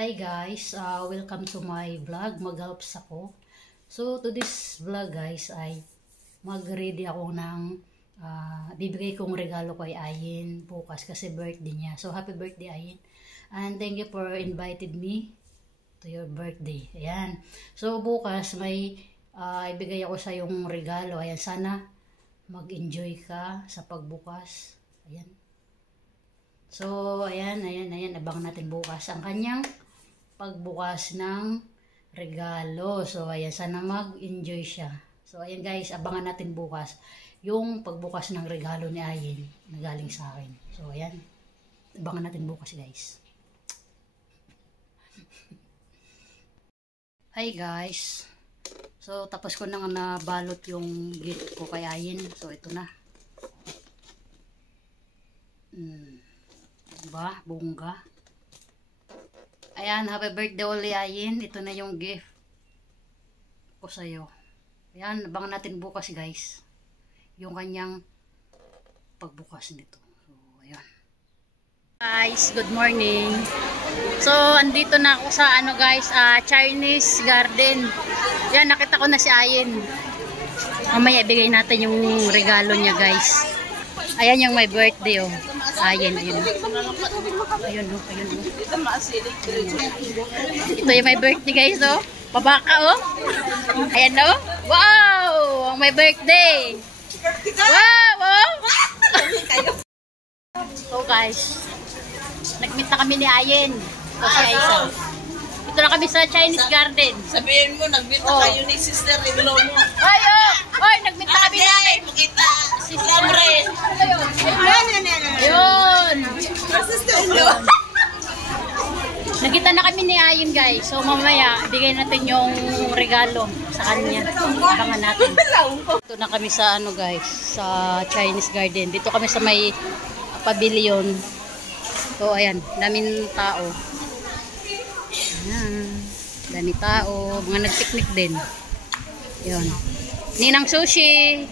Hi guys, welcome to my vlog. Mag-helps ako. So to this vlog guys ay mag-ready ako ng bibigay kong regalo kay Ayin bukas kasi birthday niya. So happy birthday Ayin. And thank you for invited me to your birthday. Ayan. So bukas may ibigay ako sa yung regalo. Ayan, sana mag-enjoy ka sa pagbukas. Ayan. So, ayan, abangan natin bukas ang kanyang pagbukas ng regalo. So, ayan, sana mag-enjoy siya. So, ayan guys, abangan natin bukas yung pagbukas ng regalo ni Ayin na galing sa akin. So, ayan, abangan natin bukas guys. Hi guys. So, tapos ko na nabalot yung gift ko kay Ayin. So, ito na. Diba? Bongga. Ayan, happy birthday uli Ayin. Ito na yung gift ko sa'yo. Ayan, abangan natin bukas guys. Yung kanyang pagbukas nito. So, ayan. Guys, good morning. So, andito na ako sa guys, Chinese garden. Ayan, nakita ko na si Ayin. Mamaya ibigay natin yung regalo niya guys. Ayan yung my birthday oh. Ayan. Ayun oh. Ito yung my birthday guys oh. Pabaka oh. Ayan oh. Wow! Ang my birthday. Wow! Oh. So guys, nagmeet na kami ni Ayin. Ito na kami sa Chinese garden. Sabihin mo, nagmeet na kayo ni sister-in-law mo. Ay oh! Oy, nagmeet na kami ni Makita. Sister-in-law. Yun! Sister-in-law. Nakita na kami ni Ayin guys. So mamaya, ibigay natin yung regalo sa kanya. Abangan natin. Ito na kami sa guys, sa Chinese garden. Dito kami sa may pavilion. So ayan, daming tao. Ayan, dami tao. Mga nagpiknik din. Yun. Ninang sushi.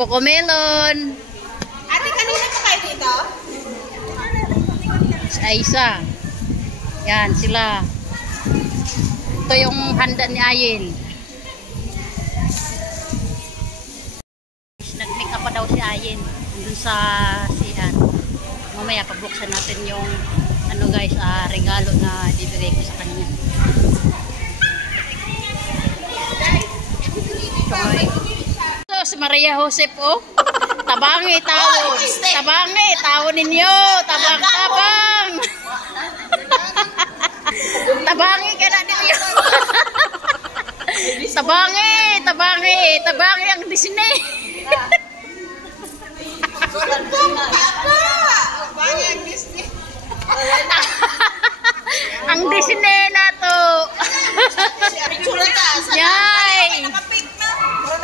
Cocomelon. Ate, kanina pa kayo dito? Si Aisa. Yan, sila. Ito yung handa ni Ayin. Nag-make up pa daw si Ayin. Dun sa siyan. Mamaya pagbuksan natin yung guys, regalo na bibigay ko sa kanya. So, si Maria Josep oh. Tabangi tao. Tabangi tao ninyo. Tabang. Tabangi ka na ninyo. Tabangi ang Disney. Ang Disney na to. Yay!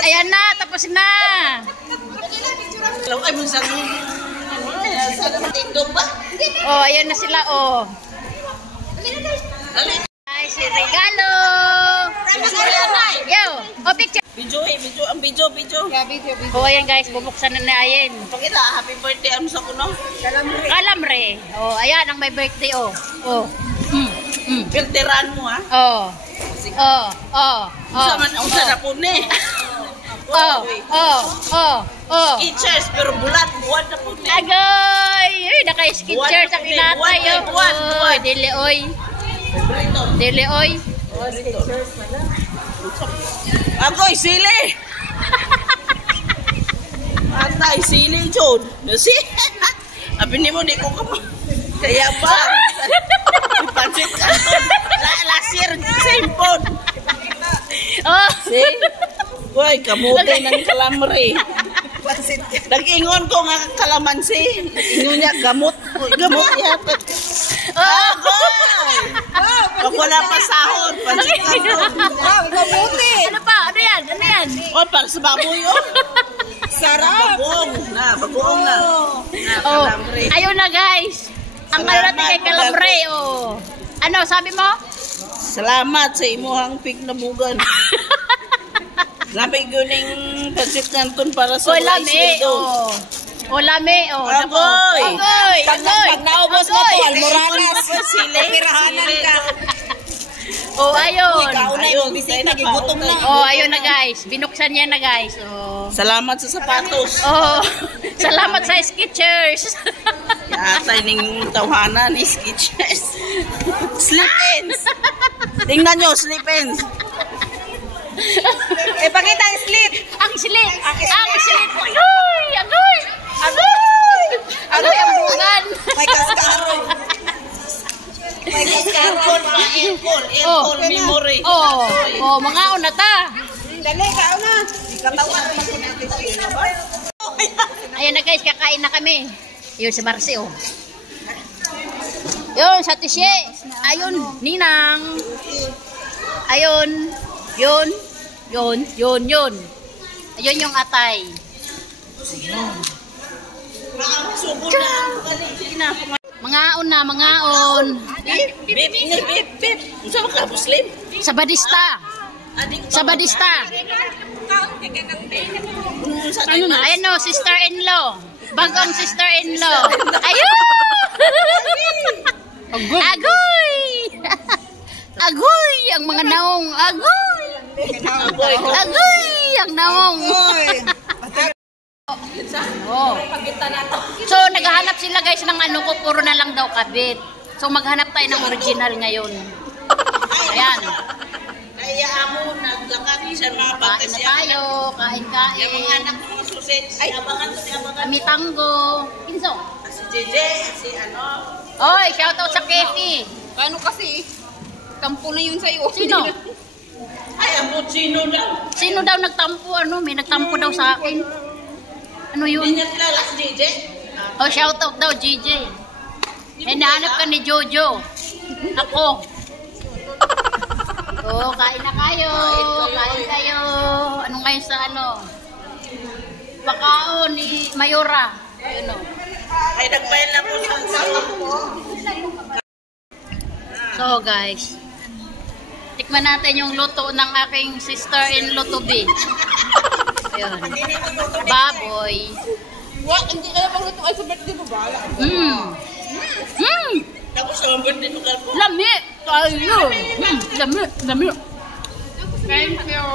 Ayan na, tapos na. Oh, ayan na sila oh. Ay, si regalo. Yo, oh picture. Video. Oh, ayan guys, bubuksan na Ayin. Pakita, happy birthday ano sa kuno? Kalamre. Oh, ayan ang may birthday oh. Oh. Birthdayan mo ha? Oh. Unsa na po ni? Skechers pero buwan na po ni. Agoy! Uy, naka-skechers ang inatay oh. Oh, Dili oy. Agoy, sili! Atay, sili, John. Si? Abi ni mo, di ko kamo. Kaya ba? Ipansit ka to. Last year, same phone. Oh. Si? Boy, kamuti ng kalamre. Nag-ingon ko nga kalamansi. Ingon niya, gamot. Gamot yata. Agoy! Ako na pasahod. Pansit ka to. Kamuti. Ano pa? Ano yan? Oh, para sa baboy oh. Sarap. Bagoong na. Oh, ayun na guys. Ang natin kay Kalamre oh. Ano sabi mo? Salamat sa imuhang pignabugan. Lamig yun yung pansit kanton para sa lami. Oh. O lami, o. Agoy! Agoy! Agoy! Pag naubos mo to, almoranas. Sili. Pirahanan ka. O, ayun. Kaunay mo, bisita, gigutom na. O, ayun na guys. Binuksan niya na guys. O. Salamat sa sapatos. Oh, salamat sa Skechers. Yatay ning tawhana ni Skechers. Slip-ins. Tingnan nyo, slip-ins. Pakita ang slip. Ang slip. Ang slip. Agoy! Agoy! Agoy! Agoy ang bugan. May kaskaro. May kaskaro. Aircon, memory. Oh, mga una ta. Dali, kao na. Katawan na po natin siya. Ayan na guys, kakain na kami. Yun si Marcy, oh. Yun, sa tisye. Ayun, Ninang. Ayun. Yun. Yun. Ayun yung atay. Mangaon na, mangaon. Bip. Unsa ba ka muslim? Sa Badista. Sa Badista. Ano na? Ayan o, sister-in-law. Bagong sister-in-law. Ayun! Agoy! Agoy! Ang mga naong. Agoy! Agoy! Ang naong. Oh. So, naghahanap sila guys ng ano ko, puro na lang daw kabit. So, maghanap tayo ng original ngayon. Ayan. Kaya amo, naglakad siya mga Kain batas na siya. tayo. Yung mga Kain. anak ko mga sausage. Ay, abangan. Kami tango. Kinso. Si JJ, si ano. Oy, shoutout sa Kefi. Ano kasi? Kampo na yun sa'yo. Sino? Ay, amo, sino daw? Sino daw nagtampo? Ano? May nagtampo daw sa akin. Ano yun? Hindi niya kilala si JJ. Oh, shoutout daw, GJ. Eh, nahanap ka ni Jojo. Ako. Oh, kain na kayo. Kain kayo. Anong kayo sa ano? Bakaon ni Mayora. Yun o. Ay, nagbayad lang po sa So, guys. Tikman natin yung luto ng aking sister-in-law to be. Ayun. Baboy. What? Hindi kaya pang luto ay sa birthday mo ba? Tapos sa birthday mo kalpo. Lami! Tayo! Lami! Thank you.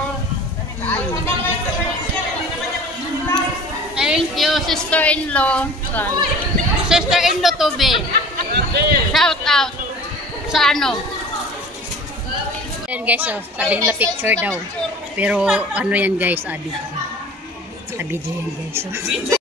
Thank you, sister-in-law. Sister-in-law to be. Shout out sa ano. Ayan guys, oh, sabi nila picture daw. Pero ano yan guys, abid. Abid yan guys. Oh.